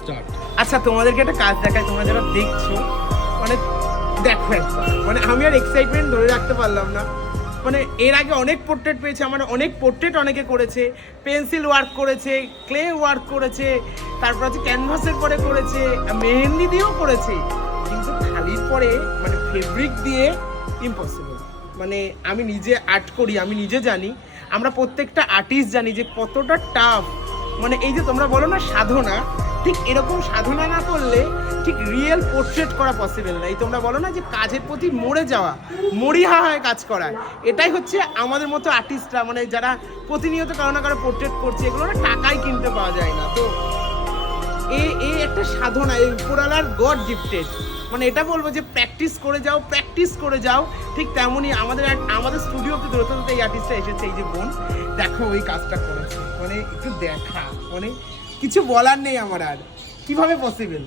Start. আচ্ছা তোমাদেরকে একটা কাজ দেখায়, তোমরা যারা দেখছো মানে দেখো একবার, মানে আমি আর এক্সাইটমেন্ট ধরে রাখতে পারলাম না। মানে এর আগে অনেক পোর্ট্রেট পেয়েছে, আমার অনেক পোর্ট্রেট অনেকে করেছে, পেন্সিল ওয়ার্ক করেছে, ক্লে ওয়ার্ক করেছে, তারপর হচ্ছে ক্যানভাসের পরে করেছে, মেহেন্দি দিয়েও করেছে, কিন্তু থালির পরে মানে ফেব্রিক দিয়ে ইম্পসিবল। মানে আমি নিজে আর্ট করি, আমি নিজে জানি, আমরা প্রত্যেকটা আর্টিস্ট জানি যে কতটা টাফ। মানে এই যে তোমরা বলো না সাধনা, ঠিক এরকম সাধনা না করলে ঠিক রিয়েল পোর্ট্রেট করা পসিবল না। এই তোমরা বলো না যে কাজের প্রতি মরে যাওয়া, মরিহা হয়ে কাজ করা, এটাই হচ্ছে আমাদের মতো আর্টিস্টরা, মানে যারা প্রতিনিয়ত কারো না কারো পোর্ট্রেট করছে, এগুলো না টাকায় কিনতে পাওয়া যায় না। তো এই একটা সাধনা, এই উপরওয়ালার গড গিফটেড। মানে এটা বলবো যে প্র্যাকটিস করে যাও, প্র্যাকটিস করে যাও। ঠিক তেমনই আমাদের স্টুডিওতে দূরত্ব এই আর্টিস্টটা এসেছে, এই যে বোন, দেখো ওই কাজটা করেছে, মানে একটু দেখা, মানে কিছু বলার নেই আমার আর, কিভাবে পসিবল।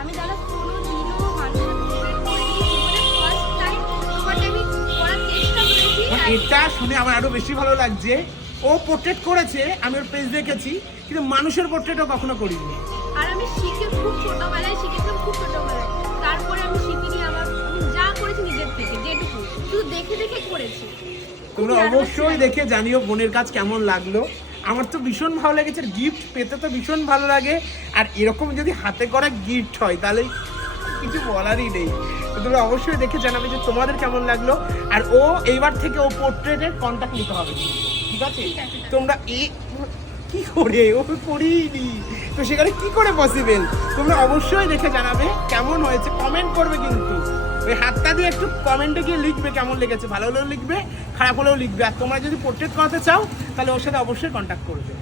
আমি দাদা কোনোদিনও মানুষের পোর্ট্রেট করিনি, জীবনে ফার্স্ট টাইম তোমাকে আমি করার চেষ্টা করেছি। আর এটা শুনে আমার আরো বেশি ভালো লাগছে। ও পোর্ট্রেট করেছে, আমি ওর পেজ দেখেছি, কিন্তু মানুষের পোর্ট্রেটও কখনো করিনি। আর আমি শিখে খুব ছোটবেলায় শিখেছিলাম, খুব ছোটবেলায়। তারপরে আমি শিখিনি, আমি যা করেছি নিজের থেকে যেটুকু, শুধু দেখে দেখে করেছি। তোমরা অবশ্যই দেখে জানিও বোনের কাজ কেমন লাগলো। আমার তো ভীষণ ভালো লেগেছে, গিফট পেতে তো ভীষণ ভালো লাগে, আর এরকম যদি হাতে করা গিফট হয় তাহলে কিছু বলারই নেই। তো তোমরা অবশ্যই দেখে জানাবে যে তোমাদের কেমন লাগলো। আর ও এইবার থেকে ও পোর্ট্রেটের কন্ট্যাক্ট নিতে হবে, ঠিক আছে? তোমরা কি করে, ও করিনি তো সেখানে কি করে পসিবল, তোমরা অবশ্যই দেখে জানাবে কেমন হয়েছে, কমেন্ট করবে কিন্তু ওই হাতটা দিয়ে একটু কমেন্টে গিয়ে লিখবে কেমন লেগেছে, ভালো হলেও লিখবে, খারাপ হলেও লিখবে। আর তোমরা যদি পোর্ট্রেট করাতে চাও তাহলে ওর সাথে অবশ্যই কন্ট্যাক্ট করবে।